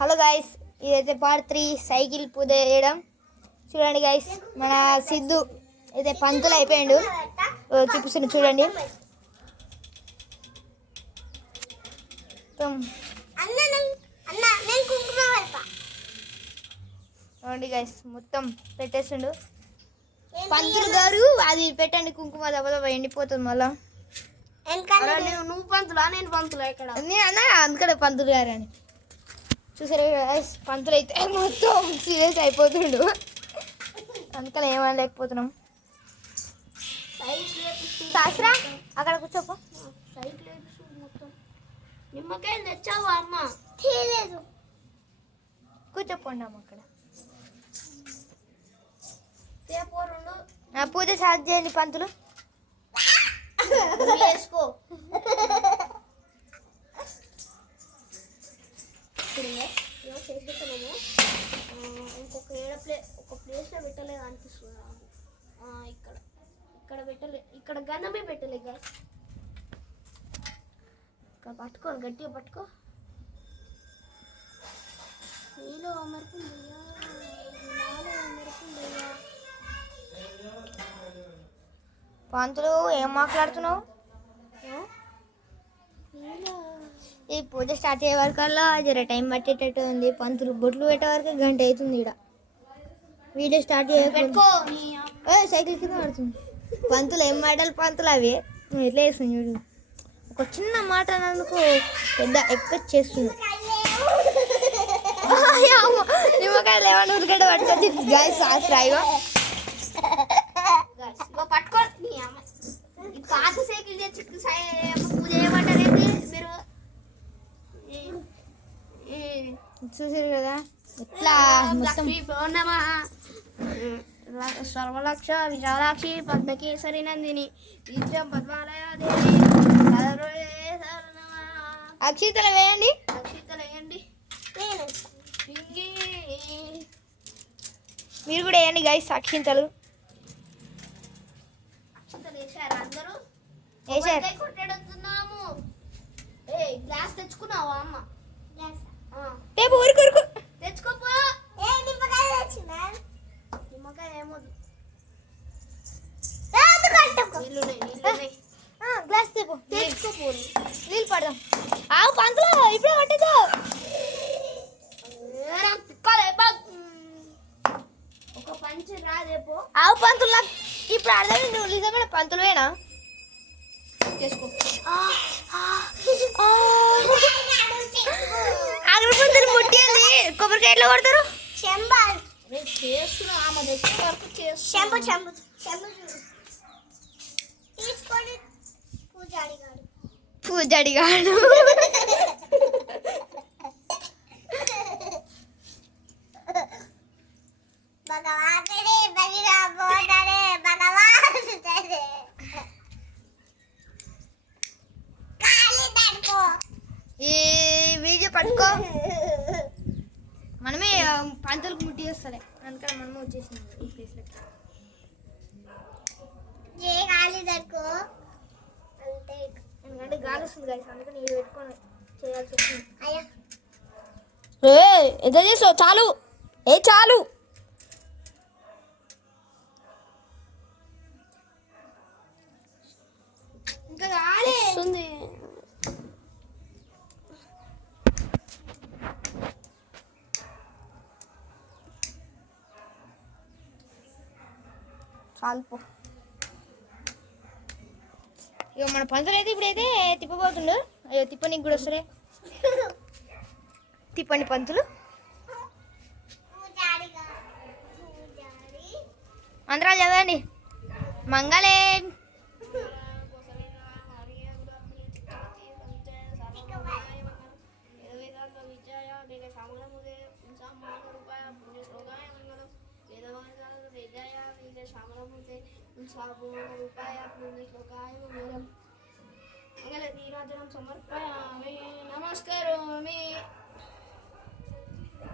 Hello guys, ఇదైతే part 3 cycle పూజ చేయడం. చూడండి గైస్, మన సిద్ధు అయితే పంతులు అయిపోయాడు. చూపిస్తుంది చూడండి. చూడండి గైస్, మొత్తం పెట్టేసిండు పంతులు గారు. అది పెట్టండి కుంకుమ, దెబ్బ ఎండిపోతుంది మళ్ళా. నువ్వు పంతులా నేను పంతులా ఇక్కడ అన్న అందుకనే పంతులు గారు అని చూసారు. పంతులు అయితే మొత్తం సీరియస్ అయిపోతుండు, అందుకని ఏమనలేకపోతున్నాం. శాస్త్రా అక్కడ కూర్చోపో. నిమ్మకాయలు తెచ్చావా అమ్మ? కూర్చోపోండి అమ్మ అక్కడ. రెండు పూజ స్టార్ట్ చేయండి పంతులు. వేసుకో. ఇంకొక ఒక ప్లేస్లో పెట్టలేదు అనిపిస్తుంది. ఇక్కడ ఇక్కడ పెట్టలే, ఇక్కడ గన్నమే పెట్టలే. ఇక్కడ పట్టుకో, గట్టిగా పట్టుకో. నీలో అమరుకుందయ్యా, నాలో అమరుకుందయ్యా. పంతులు ఏం మాట్లాడుతున్నావు? ఈ పూజ స్టార్ట్ అయ్యే వరకల్లా జర టైం పట్టేటట్టు ఉంది. పంతులు బొట్లు పెట్టే వరకు గంట అవుతుంది. ఇక్కడ వీడియో స్టార్ట్ చేయకు. సైకిల్ కింద పడుతుంది. పంతులు ఏం మాటలు పంతులు అవి ఎట్లా చేస్తుంది చూడు. ఒక చిన్న మాట అన్నందుకు పెద్ద ఎక్కువ చేస్తుంది. నిమ్మకాయలు ఏమన్నా ఉరిగడ్డ పట్టుకొచ్చి గాయ శాస్త్రాయిగా పట్టుకో. పాత సైకిల్ తెచ్చి పూజ చేయమంటారేంటి మీరు? చూసారు కదా ఎట్లా మొత్తం. సర్వలక్ష విశాలాక్షి పద్మకేసరి నందిని నిత్యం పద్మాలయ అక్షితలు వేయండి, అక్షితలు వేయండి. మీరు కూడా వేయండి గైస్ అక్షింతలు. అక్షితలు వేసారా అందరూ? వేసారు. కొట్టేడుతున్నాము. గ్లాస్ తెచ్చుకున్నావా అమ్మ? రేపు ఊరుకు తెచ్చుకోపో. నిమ్మకాయ ఏమొద్దు, గ్లాస్ తెపో. తెచ్చుకోపో. నీళ్ళు పడదాం. ఆవు పంతులు ఇప్పుడే పట్టదు. ఒక పంచి రాదేపో. ఆవు పంతులు నాకు ఇప్పుడు అర్థం. నువ్వు నిజమైన పంతులువేనా? ఆగలి పంతులు ముట్టింది. కొబ్బరికాయ ఎట్లా కొడతారు? పూజాడిగాడు. ఈ వీడియో పట్టుకో. మనమే పంతులకు ముట్టి చేస్తారే, అందుకని మనమే వచ్చేసినాం ఈ ప్లేస్లో. ఎందుకంటే గాలి వస్తుంది గాలి, అందుకని ఇది పెట్టుకొని చేయాల్సి వస్తుంది. ఎంత చేసావు? చాలు చాలు. ఇంకా గాలి వస్తుంది. చాలుపో. ఇక మన పంతులు అయితే ఇప్పుడైతే తిప్పబోతుండు. అయ్యో తిప్పనికి కూడా వస్తారే. తిప్పండి పంతులు. మంత్రాలు చదవండి. మంగళే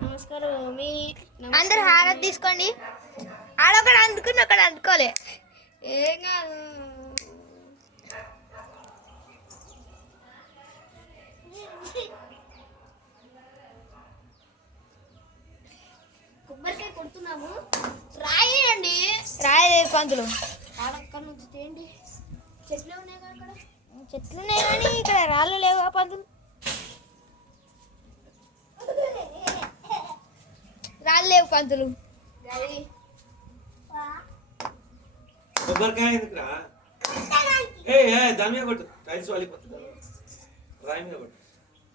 నమస్కారం. అందరు హారతి తీసుకోండి. ఆడొకడు అందుకుని ఒకడు అందుకోలే. ఏం కాదు. కొడుతున్నాము. రాయండి. రాయలేదు పంతులు. అక్కడ నుంచి తేండి. చెట్లే ఉన్నాయి కదా అక్కడ. చెట్లు ఉన్నాయి కానీ ఇక్కడ రాళ్ళు లేవు పంతులు. రాళ్ళు లేవు పంతులు. కొబ్బరికాయ ఎందుకురా? దాని మీద కొట్టు, టైల్స్ వాలిపోతుంది. రాయి మీద కొట్టు.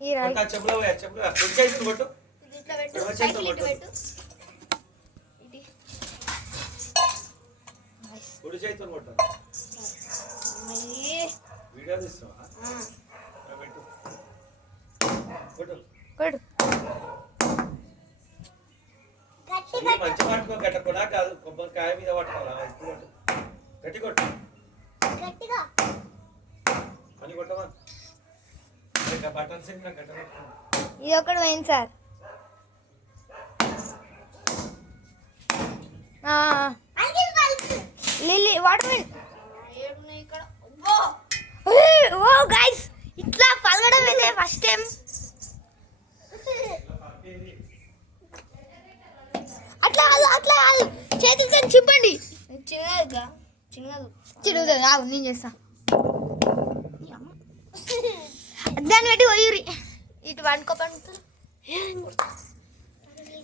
ఈ రాయి చెప్పులు కొట్టు కొట్టు. ఇట్లా పెట్టు. ఎవరి సైకిల్ చేతితో ఇటు కొట్టు? పెట్టు. ఇది. కుడి చేతితో కొట్టు. అమ్మయ్యే. వీడియో తీస్తావా? పెట్టు కొట్టు. కొడు. ఇది మంచి పట్టుకో, గట్ట కూడా కాదు, కొబ్బరికాయ మీద పట్టుకోవాలా? ఎక్కువ కొట్టు, గట్టి కొట్టు అని కొట్టవా? బటన్స్ గట్ట కొట్టు. ఇది ఒకటి పోయింది సార్. లిల్లీ వాటర్ ఏడున్నాయి ఇక్కడ. అబ్బో. ఓ గైస్, ఇట్లా పలగడం అయితే ఫస్ట్ టైం. అట్లా అట్లా చేతులతో చింపండి. చిన్నగా చిన్నగా చిరుగుతుంది. ఆగు నేను చేస్తా. దాన్ని పెట్టి కొయ్యూరి. ఇటు వండుకో పండుతుంది.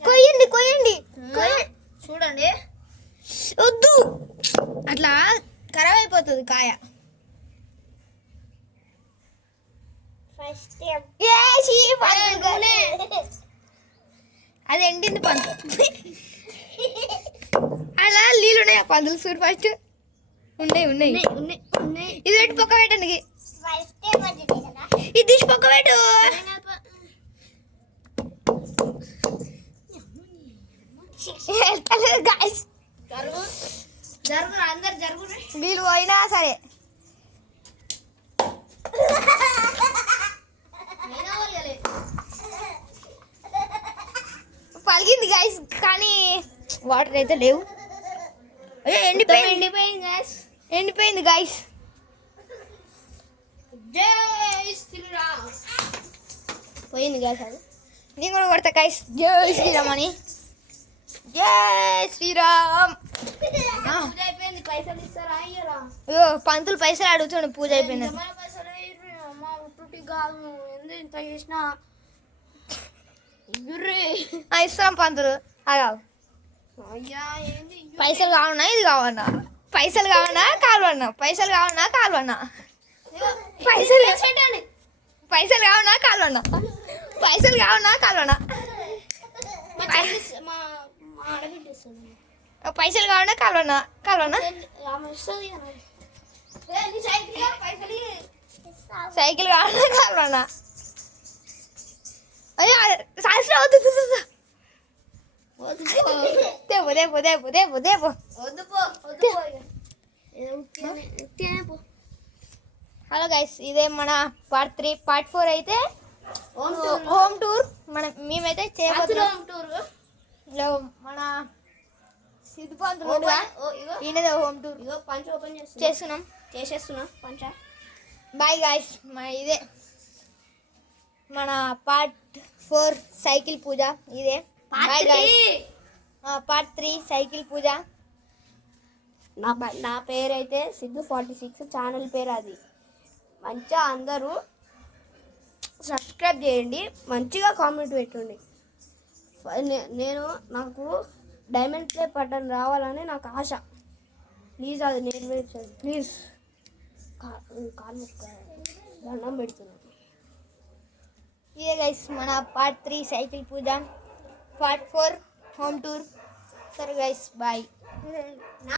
కొయ్యండి కొయ్యండి చూడండి. వద్దు, అట్లా ఖరాబ్ అయిపోతుంది కాయ. ఫస్ట్ అది ఎండింది పంతు. అలా నీళ్ళు ఉన్నాయా పందులు? చూడు ఫస్ట్. ఉన్నాయి ఉన్నాయి ఉన్నాయి. ఇది పెట్టి పక్క పెట్టండి. ఇది తీసి పక్క పెట్టు. గాయస్ జరుగు జరుగు అందరు జరుగు. వీళ్ళు పోయినా సరే పలిగింది గాయస్, కానీ వాటర్ అయితే లేవు. ఎండిపోయింది గాయ్స్. ఎండిపోయింది గాయస్. జై శ్రీరామ్. పోయింది గాయ్స్. అది నేను కూడా కొడతా గాయస్. జై శ్రీరామ్ అని. జై శ్రీరామ్. పూజ అయిపోయింది. పైసలు ఇస్తారా అయ్యారా? అయ్యో పంతులు పైసలు అడుగుతాడు. పూజ అయిపోయింది. పైసలు మా ఉట్టుటి కాదు. ఎందుకు ఇంత చేసినా ఇస్తాం పంతులు. అగావు. అయ్యా ఏంది పైసలు కావన్నా ఇది కావన్నా? పైసలు కావన్నా కాలువన్నా? పైసలు కావన్నా కాలువన్నా? పైసలు పెట్టండి. పైసలు కావన్నా కాలువన్నా? పైసలు కావన్నా కాలువన్నా? మా ఆడబిడ్డ ఇస్తుంది. పైసలు కావన్నా కాలువన్నా? కాలువన్నా? ఆమె ఇస్తుంది. సైకిల్ కావన్నా కాలువన్నా? అయ్యో సాయంత్రం వద్దు. దేపు దేపు దేపు దేపు దేపు. హలో గైస్, ఇదే మన పార్ట్ 3. పార్ట్ 4 అయితే హోమ్ టూర్ మేమైతే చేయబోతున్నాం. మన సిద్ధు పంతులు ఈయనదే హోమ్ టూర్ పంచ ఓపెన్ చేస్తున్నాం. పంచ. Bye guys. ఇదే మన పార్ట్ 4 సైకిల్ పూజ. ఇదే బాయ్ గాయస్. పార్ట్ 3 సైకిల్ పూజ. నా పేరు అయితే సిద్ధు 46. ఛానల్ పేరు అది. మంచిగా అందరూ సబ్స్క్రైబ్ చేయండి. మంచిగా కామెంట్ పెట్టండి. నాకు డైమండ్ ప్లే బటన్ రావాలని నాకు ఆశ. ప్లీజ్ అది నెరవేర్చండి ప్లీజ్. కాలు దండం పెడుతున్నాను. ఇదే గైస్ మన part 3 cycle puja. Part 4 home tour. సరే గైస్, బాయ్.